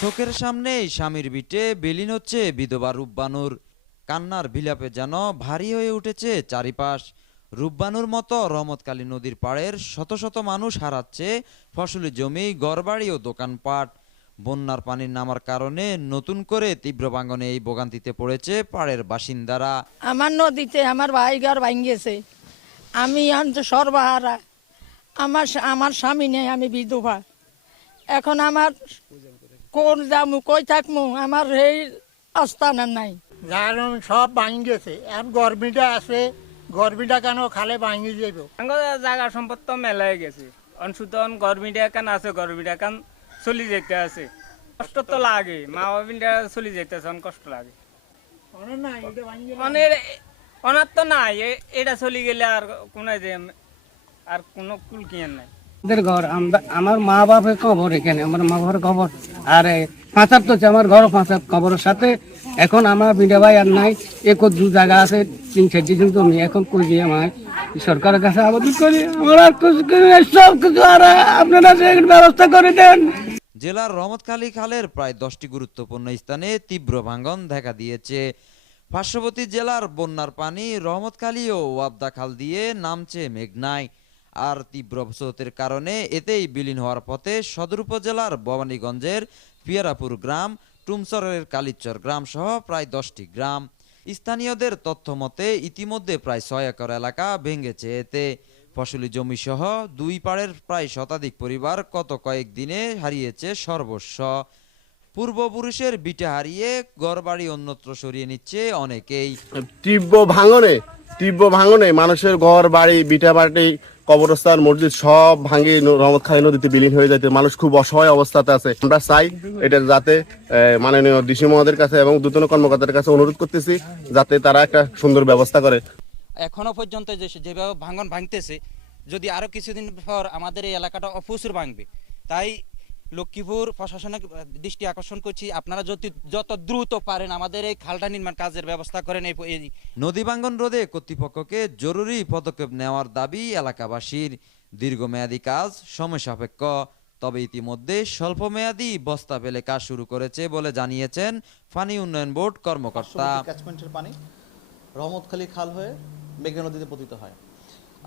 চোখের সামনেই স্বামীর বিটে বিলীন হচ্ছে বিধবা রূপবানুর। কান্নার বিলাপে যেন ভারী হয়ে উঠেছে চারিপাশ। রূপবানুর মতো রহমতকালী নদীর পাড়ের শত শত মানুষ হারাচ্ছে ফসলি জমি, ঘরবাড়ি ও দোকানপাট। বন্যার পানির নামার কারণে নতুন করে তীব্র ভাঙনে এই ভোগান্তিতে পড়েছে পাড়ের বাসিন্দারা। আমার নদীতে আমার ভাই ঘর ভাঙ্গেছে, আমি আনতে সর্বহারা। আমার স্বামী নেই, আমি বিধবা। এখন আমার কোন যামু, কই থাকমু, আমার এই আস্তানা নাই। কারণ সব ভাঙি গেছে, এখন গরমিটা আছে, গরমিটা কেন খালে ভাঙি যাব। জায়গা সম্পদ তো মেলাই গেছে, অনসুতন গরমিটা কান আছে, গরমিটা কান চলি যেতে আছে। কষ্ট তো লাগে, মা বাবিনটা চলি যেতেছে, কষ্ট লাগে। অনার তো নাই, এটা চলি গেলে আর কোন আর কোনো কুল কিয়ার নাই। ঘর আমার মা বাপের কবর এখানে, আমার মা বাবার কবর আর পাঁচার তো আমার ঘর পাঁচার কবরের সাথে। এখন আমার বিডা ভাই আর নাই, দু জায়গা আছে 3-4 জন জমি। এখন কই দিয়ে আমার সরকারের কাছে আবেদন করি, আমার আর সব কিছু আর আপনারা ব্যবস্থা করে দেন। জেলার রহমতখালী খালের প্রায় 10টি গুরুত্বপূর্ণ স্থানে তীব্র ভাঙন দেখা দিয়েছে। পার্শ্ববর্তী জেলার বন্যার পানি রহমতখালী ও ওয়াবদা খাল দিয়ে নামছে মেঘনায়। আর তীব্র স্রোতের কারণে এতেই বিলীন হওয়ার পথে সদর উপজেলার ভবানীগঞ্জের পিয়ারাপুর গ্রাম, টুমসরের কালিচর গ্রাম সহ প্রায় 10টি গ্রাম। স্থানীয়দের তথ্য মতে ইতিমধ্যে প্রায় 6 একর এলাকা ভেঙেছে এতে। ফসলি জমি সহ দুই পাড়ের প্রায় শতাধিক পরিবার গত কয়েকদিনে হারিয়েছে সর্বস্ব। পূর্বপুরুষের ভিটে হারিয়ে ঘরবাড়ি অন্যত্র সরিয়ে নিচ্ছে অনেকেই। তীব্র ভাঙনে মানুষের ঘর বাড়ি, ভিটা বাড়ি, কবরস্থান, মসজিদ সব ভাঙে রহমতখালী নদীতে বিলীন হয়ে যাইতে মানুষ খুব অসহায় অবস্থাতে আছে। আমরা চাই এটা যাতে মাননীয় ডিসি মহোদয়ের কাছে এবং দ্রুততম কর্মকর্তার কাছে অনুরোধ করতেছি যাতে তারা একটা সুন্দর ব্যবস্থা করে। এখনো পর্যন্ত যেভাবে ভাঙন ভাঙতেছে, যদি আরো কিছুদিন পর আমাদের এই এলাকাটা প্রচুর ভাঙবে। তাই লক্ষ্মীপুর প্রশাসনের দৃষ্টি আকর্ষণ করছি, আপনারা যত দ্রুত পারেন আমাদের এই খালটা নির্মাণ কাজের ব্যবস্থা করেন। এই নদী ভাঙন রোধে কর্তৃপক্ষকে জরুরি পদক্ষেপ নেওয়ার দাবি এলাকাবাসীর। দীর্ঘমেয়াদী কাজ সময় সাপেক্ষ, তবে ইতিমধ্যে স্বল্পমেয়াদী বস্তা ফেলে কাজ শুরু করেছে বলে জানিয়েছেন পানি উন্নয়ন বোর্ড কর্মকর্তা। ক্যাচমেন্টের পানি রহমতখালী খাল হয়ে মেঘনা নদীতে পতিত হয়।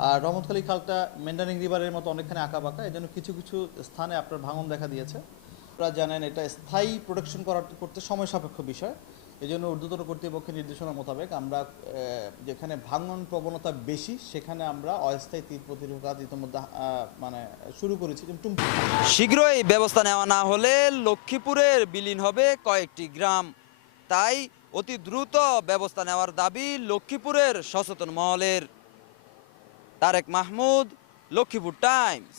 আর রহমতখালী খালটা মেন্ডারিং রিভারের মতো অনেকখানি আঁকাবাঁকা, এই জন্য কিছু কিছু স্থানে আপনার ভাঙন দেখা দিয়েছে। আপনারা জানেন এটা স্থায়ী প্রোটেকশন করতে সময় সাপেক্ষ বিষয়। এই জন্য ঊর্ধ্বতন কর্তৃপক্ষের নির্দেশনা মোতাবেক আমরা যেখানে ভাঙন প্রবণতা বেশি সেখানে আমরা অস্থায়ী তীর প্রতিরোধ কাজ ইতিমধ্যে শুরু করেছি। শীঘ্রই ব্যবস্থা নেওয়া না হলে লক্ষ্মীপুরের বিলীন হবে কয়েকটি গ্রাম। তাই অতি দ্রুত ব্যবস্থা নেওয়ার দাবি লক্ষ্মীপুরের সচেতন মহলের। তারেক মাহমুদ, লক্ষ্মীপুর টাইমস।